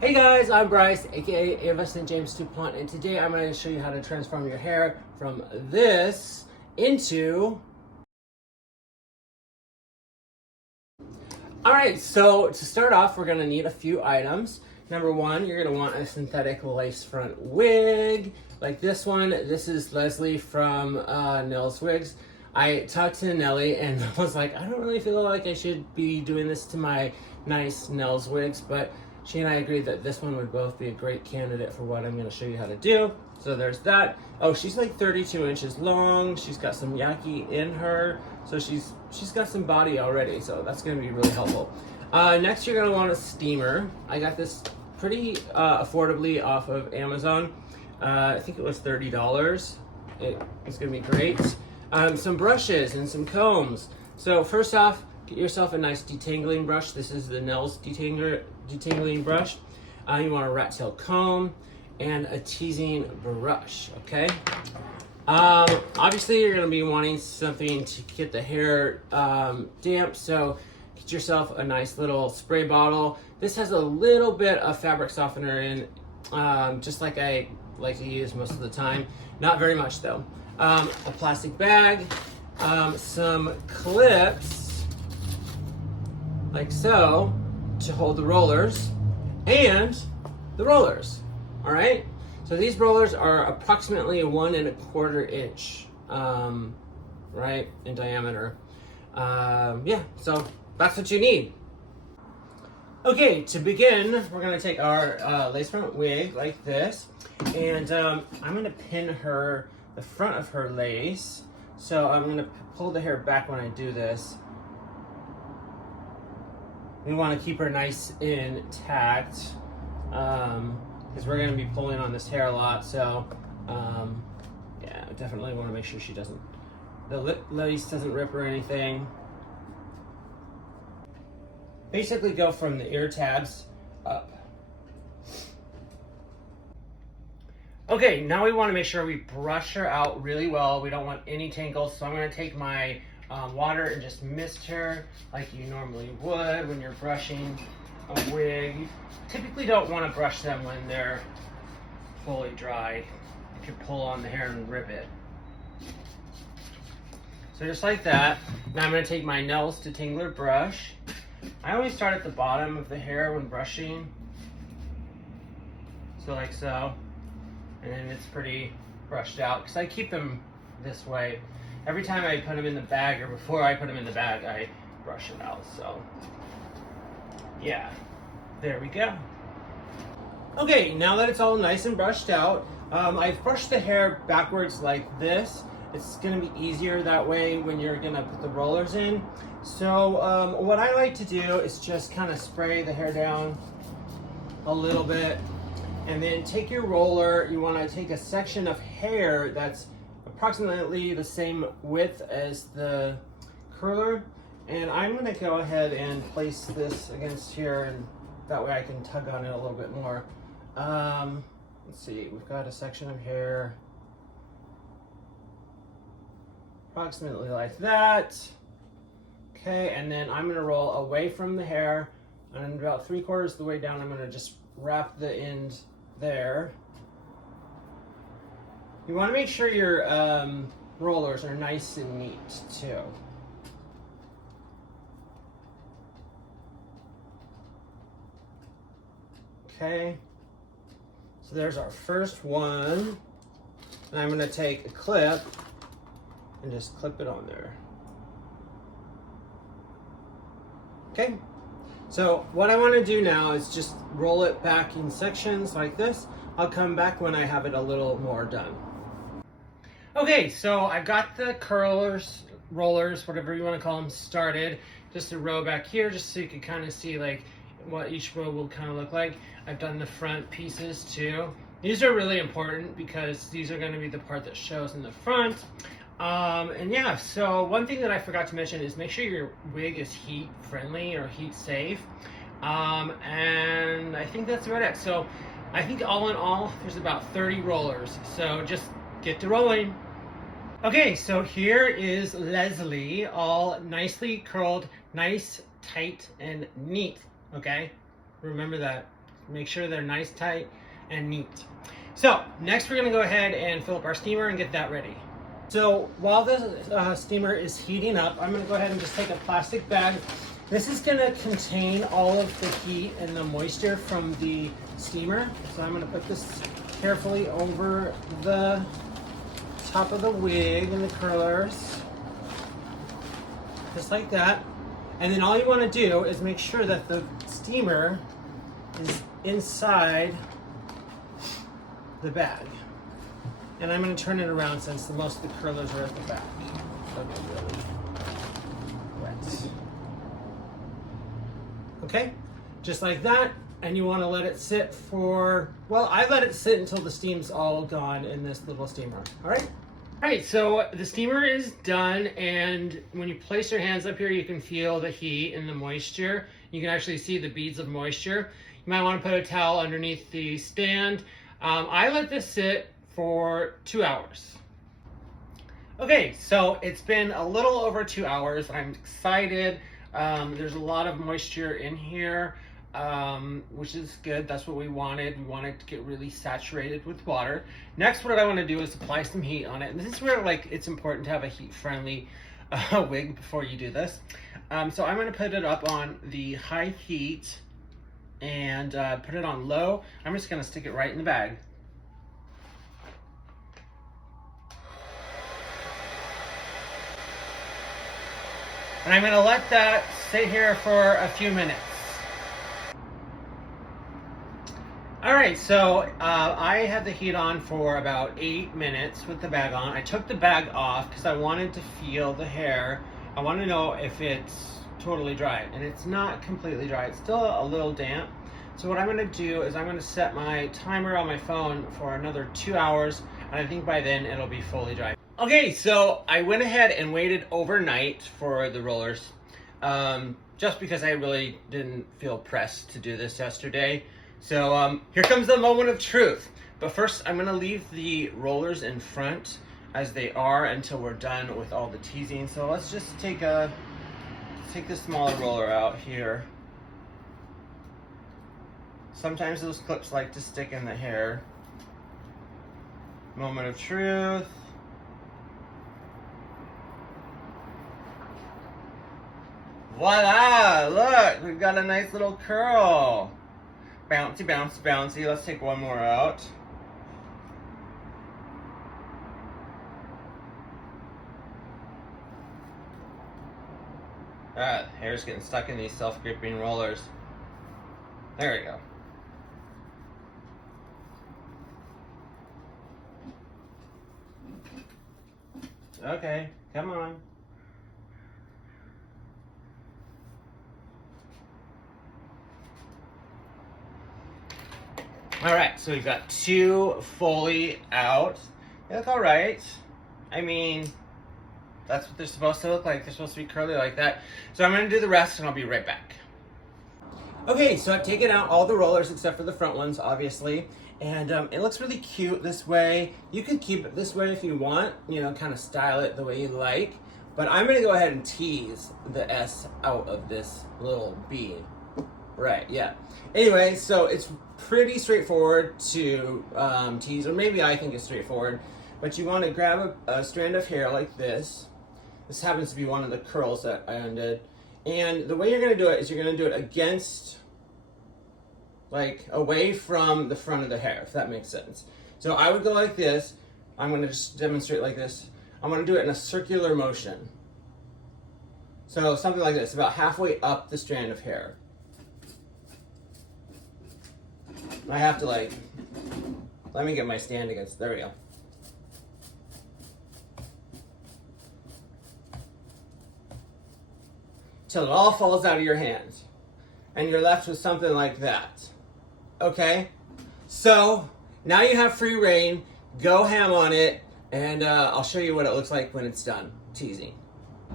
Hey guys, I'm Bryce, aka Ava St. James DuPont, and today I'm going to show you how to transform your hair from this into... Alright, so to start off, we're going to need a few items. Number one, you're going to want a synthetic lace front wig, like this one. This is Leslie from Nell's Wigs. I talked to Nellie and was like, I don't really feel like I should be doing this to my nice Nell's Wigs, but she and I agreed that this one would both be a great candidate for what I'm going to show you how to do. So there's that. Oh, she's like 32 inches long. She's got some yaki in her. So she's got some body already. So that's going to be really helpful. Next, you're going to want a steamer. I got this pretty affordably off of Amazon. I think it was $30. It's going to be great. Some brushes and some combs. So first off, get yourself a nice detangling brush. This is the Nell's detangling brush. You want a rat tail comb and a teasing brush, okay? Obviously, you're going to be wanting something to get the hair damp, so get yourself a nice little spray bottle. This has a little bit of fabric softener in, just like I like to use most of the time. Not very much, though. A plastic bag, some clips, like so, to hold the rollers, and the rollers. All right, so these rollers are approximately 1 1/4 inch, right, in diameter. Yeah, so that's what you need. Okay, to begin, we're gonna take our lace front wig like this, and I'm gonna pin the front of her lace. So I'm gonna pull the hair back when I do this. We want to keep her nice intact because we're going to be pulling on this hair a lot. So yeah, definitely want to make sure the lace doesn't rip or anything. Basically go from the ear tabs up. Okay, now we want to make sure we brush her out really well. We don't want any tangles, so I'm going to take my water and just mist her like you normally would when you're brushing a wig. You typically don't want to brush them when they're fully dry. You can pull on the hair and rip it. So just like that. Now I'm going to take my Nell's detangler brush. I always start at the bottom of the hair when brushing. So like so. And then it's pretty brushed out because I keep them this way. Every time I put them in the bag, or before I put them in the bag, I brush it out. So yeah, there we go. Okay, now that it's all nice and brushed out, I've brushed the hair backwards like this. It's gonna be easier that way when you're gonna put the rollers in. So what I like to do is just kind of spray the hair down a little bit, and then take your roller. You want to take a section of hair that's approximately the same width as the curler, and I'm going to go ahead and place this against here, and that way I can tug on it a little bit more. Let's see, we've got a section of hair approximately like that. Okay, and then I'm going to roll away from the hair, and about 3/4 of the way down I'm going to just wrap the end there. You want to make sure your rollers are nice and neat too. Okay, so there's our first one. And I'm going to take a clip and just clip it on there. Okay, so what I want to do now is just roll it back in sections like this. I'll come back when I have it a little more done. Okay, so I've got the curlers, rollers, whatever you want to call them, started. Just a row back here, just so you can kind of see like what each row will kind of look like. I've done the front pieces too. These are really important because these are going to be the part that shows in the front. And yeah, so one thing that I forgot to mention is make sure your wig is heat friendly or heat safe. And I think that's about it. So I think all in all, there's about 30 rollers. So just get to rolling. Okay, so here is Leslie, all nicely curled, nice, tight, and neat. Okay, remember that. make sure they're nice, tight, and neat. So next we're gonna go ahead and fill up our steamer and get that ready. So while the steamer is heating up, I'm gonna go ahead and just take a plastic bag. This is gonna contain all of the heat and the moisture from the steamer. So I'm gonna put this carefully over the top of the wig and the curlers, just like that. And then all you wanna do is make sure that the steamer is inside the bag. And I'm going to turn it around since most of the curlers are at the back. So it'll be really wet. Okay, just like that. And you want to let it sit for, well, I let it sit until the steam's all gone in this little steamer. All right? All right, so the steamer is done, and when you place your hands up here, you can feel the heat and the moisture. You can actually see the beads of moisture. You might want to put a towel underneath the stand. I let this sit for 2 hours. Okay, so it's been a little over 2 hours. I'm excited. There's a lot of moisture in here, which is good. That's what we wanted. We wanted to get really saturated with water. Next, what I want to do is apply some heat on it. And this is where it's important to have a heat-friendly wig before you do this. So I'm going to put it up on the high heat and put it on low. I'm just going to stick it right in the bag. And I'm going to let that sit here for a few minutes. All right, so I had the heat on for about 8 minutes with the bag on. I took the bag off because I wanted to feel the hair. I want to know if it's totally dry, and it's not completely dry. It's still a little damp. So what I'm going to do is I'm going to set my timer on my phone for another 2 hours, and I think by then it'll be fully dry. Okay, so I went ahead and waited overnight for the rollers, just because I really didn't feel pressed to do this yesterday. So here comes the moment of truth. But first, I'm gonna leave the rollers in front as they are until we're done with all the teasing. So let's just take the smaller roller out here. Sometimes those clips like to stick in the hair. Moment of truth. Voila! Look, we've got a nice little curl. Bouncy, bouncy, bouncy. Let's take one more out. Ah, hair's getting stuck in these self-gripping rollers. There we go. Okay, come on. All right, so we've got two fully out. They look all right. I mean, that's what they're supposed to look like. They're supposed to be curly like that. So I'm gonna do the rest and I'll be right back. Okay, so I've taken out all the rollers except for the front ones, obviously. And it looks really cute this way. You can keep it this way if you want, you know, kind of style it the way you like. But I'm gonna go ahead and tease the S out of this little B. Right, yeah. Anyway, so it's pretty straightforward to tease, or maybe I think it's straightforward. But you want to grab a strand of hair like this. This happens to be one of the curls that I undid. And the way you're going to do it is you're going to do it against, like, away from the front of the hair, if that makes sense. So I would go like this. I'm going to just demonstrate like this. I'm going to do it in a circular motion. So something like this, about halfway up the strand of hair. I have to, like, let me get my stand against, there we go. Till it all falls out of your hands. And you're left with something like that. Okay? So, now you have free reign. Go ham on it. And I'll show you what it looks like when it's done teasing.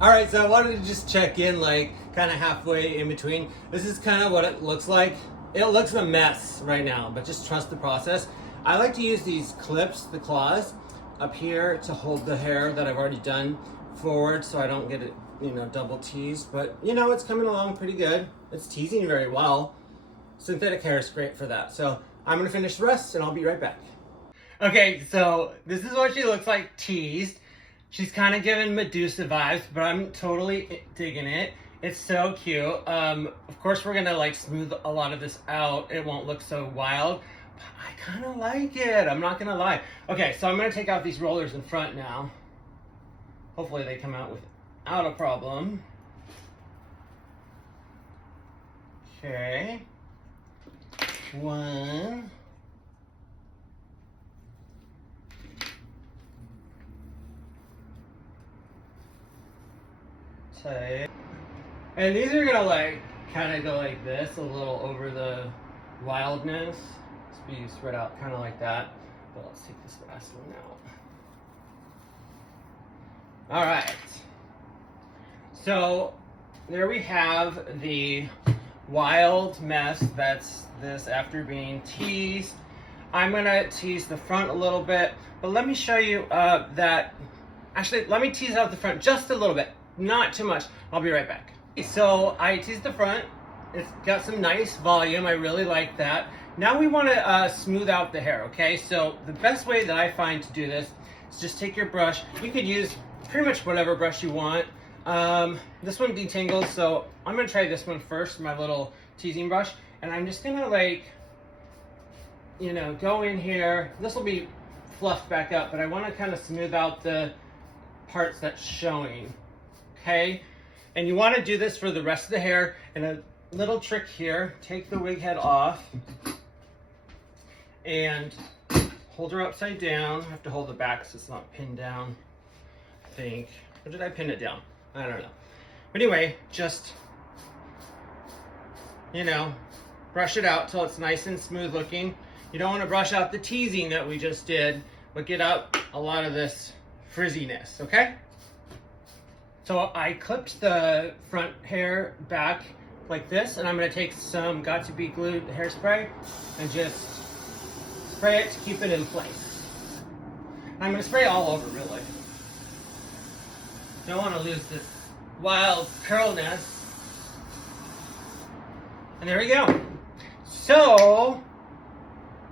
Alright, so I wanted to just check in, like, kind of halfway in between. This is kind of what it looks like. It looks a mess right now, but just trust the process. I like to use these clips, the claws, up here to hold the hair that I've already done forward so I don't get it, you know, double teased. But, you know, it's coming along pretty good. It's teasing very well. synthetic hair is great for that. So I'm gonna finish the rest and I'll be right back. Okay, so this is what she looks like teased. She's kind of giving Medusa vibes, but I'm totally digging it. It's so cute. Of course, we're gonna like smooth a lot of this out. It won't look so wild, but I kind of like it. I'm not gonna lie. Okay, so I'm gonna take out these rollers in front now. Hopefully they come out without a problem. Okay. One. Two. And these are gonna like kind of go like this, a little over the wildness. Just be spread out kind of like that. But let's take this last one out. All right. So there we have the wild mess that's this after being teased. I'm gonna tease the front a little bit, but let me show you that. Actually, let me tease out the front just a little bit, not too much. I'll be right back. So I teased the front. It's got some nice volume. I really like that. Now we want to smooth out the hair, okay? So the best way that I find to do this is just take your brush. You could use pretty much whatever brush you want. This one detangles, so I'm gonna try this one first, my little teasing brush, and I'm just gonna like, you know, go in here. This will be fluffed back up, but I want to kind of smooth out the parts that's showing, okay? And you want to do this for the rest of the hair. And a little trick here, take the wig head off and hold her upside down. I have to hold the back so it's not pinned down, I think. Or did I pin it down? I don't know. But anyway, just, you know, brush it out till it's nice and smooth looking. You don't want to brush out the teasing that we just did, but get out a lot of this frizziness, okay? So I clipped the front hair back like this, and I'm gonna take some Got To Be Glued hairspray and just spray it to keep it in place. And I'm gonna spray all over, really. Don't wanna lose this wild curlness. And there we go. So,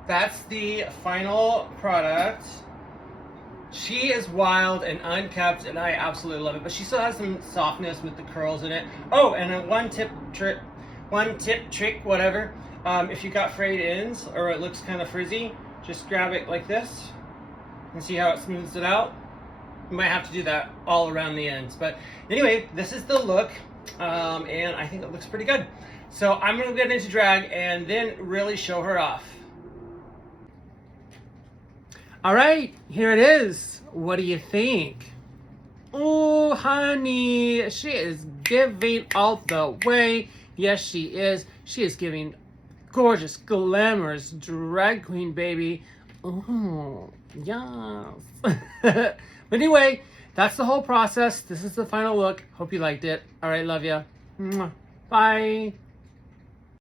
that's the final product. She is wild and unkept, and I absolutely love it. But she still has some softness with the curls in it. Oh, and one tip trick, whatever. If you got frayed ends or it looks kind of frizzy, just grab it like this and see how it smooths it out. You might have to do that all around the ends. But anyway, this is the look, and I think it looks pretty good. So I'm gonna get into drag and then really show her off. All right, here it is. What do you think? Oh, honey, she is giving all the way. Yes, she is. She is giving gorgeous, glamorous drag queen, baby. Oh, yes. But anyway, that's the whole process. This is the final look. Hope you liked it. All right, love ya. Bye.